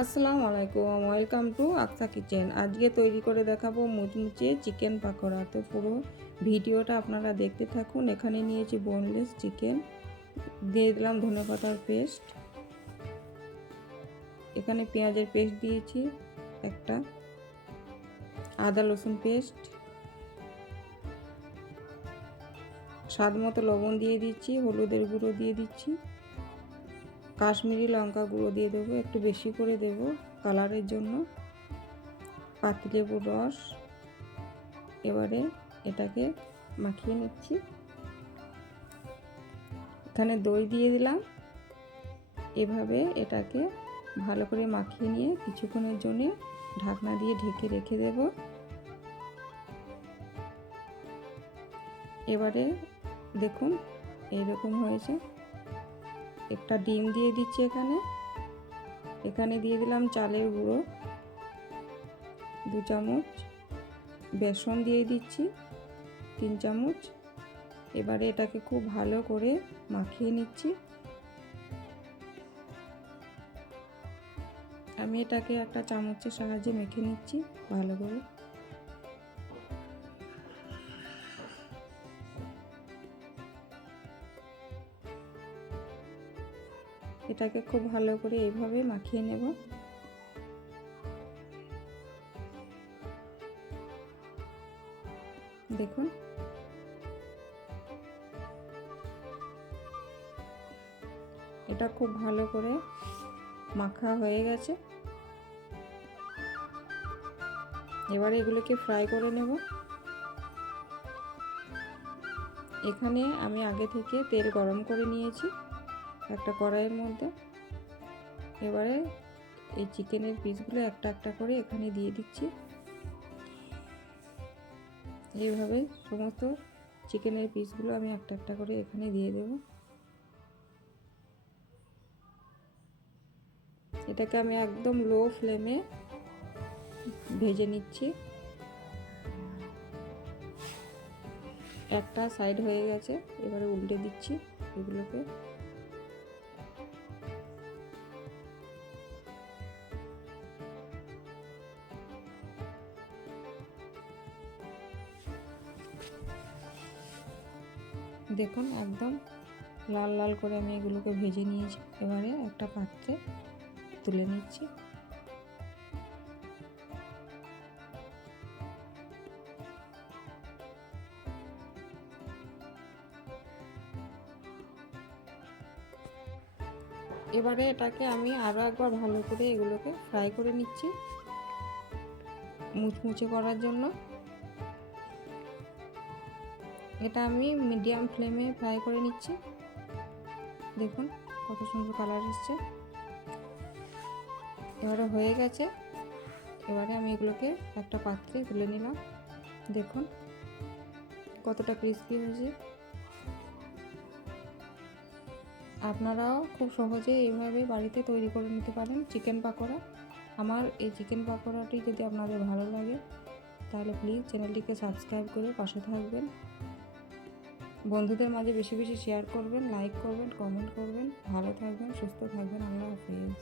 আসসালামু আলাইকুম, welcome to Aqsa kitchen. আজকে তৈরি করে দেখাবো মুচমুচে চিকেন পাকোড়া। তো পুরো ভিডিওটা আপনারা দেখতে থাকুন। এখানে নিয়েছি বোনলেস চিকেন, দিয়ে দিলাম ধনেপাতার পেস্ট, এখানে পেঁয়াজের পেস্ট দিয়েছি একটা, আদা রসুন পেস্ট, স্বাদ মতো লবণ দিয়ে দিচ্ছি, হলুদের গুঁড়ো দিয়ে দিচ্ছি, কাশ্মীরি লঙ্কা গুঁড়ো দিয়ে দেবো, একটু বেশি করে দেব কালারের জন্য, পাতিলেবুর রস। এবারে এটাকে মাখিয়ে নিচ্ছি। এখানে দই দিয়ে দিলাম। এভাবে এটাকে ভালো করে মাখিয়ে নিয়ে কিছুক্ষণের জন্য ঢাকনা দিয়ে ঢেকে রেখে দেব। এবারে দেখুন এইরকম হয়েছে। একটা ডিম দিয়ে দিচ্ছি এখানে দিয়ে দিলাম চালের গুঁড়ো 2 চামচ, বেসন দিয়ে দিচ্ছি 3 চামচ। এবারে এটাকে খুব ভালো করে মাখিয়ে নিচ্ছি। আমি এটাকে একটা চামচের সাহায্যে মেখে নিচ্ছি ভালো করে। এটাকে খুব ভালো করে এইভাবে মাখিয়ে নেব। দেখুন এটা খুব ভালো করে মাখা হয়ে গেছে। এবারে এগুলোকে ফ্রাই করে নেব। এখানে আমি আগে থেকে তেল গরম করে নিয়েছি একটা কড়াইয়ের মধ্যে। এবারে এই চিকেনের পিসগুলো একটা একটা করে এখানে দিয়ে দিচ্ছি। এইভাবে সমস্ত চিকেনের পিসগুলো আমি একটা একটা করে এখানে দিয়ে দেব। এটাকে আমি একদম লো ফ্লেমে ভেজে নিচ্ছি। একটা সাইড হয়ে গেছে, এবারে উল্টে দিচ্ছি এগুলোকে। দেখুন একদম লাল লাল করে আমি এগুলোকে ভেজে নিয়েছি। এবারে একটা পাত্রে তুলে নিচ্ছি। এবারে এটাকে আমি আরও একবার ভালো করে এগুলোকে ফ্রাই করে নিচ্ছি মুচমুচে করার জন্য। এটা আমি মিডিয়াম ফ্লেমে ফ্রাই করে নিচ্ছি। দেখুন কত সুন্দর কালার এসছে। এবারে হয়ে গেছে। এবারে আমি এগুলোকে একটা পাত্রে তুলে নিলাম। দেখুন কতটা ক্রিস্পি হয়েছে। আপনারাও খুব সহজে এইভাবে বাড়িতে তৈরি করে নিতে পারেন চিকেন পাকোড়া। আমার এই চিকেন পাকোড়াটি যদি আপনাদের ভালো লাগে তাহলে প্লিজ চ্যানেলটিকে সাবস্ক্রাইব করে পাশে থাকবেন। বন্ধুদের মাঝে বেশি বেশি শেয়ার করবেন, লাইক করবেন, কমেন্ট করবেন। ভালো থাকবেন, সুস্থ থাকবেন। আল্লাহ হাফেজ।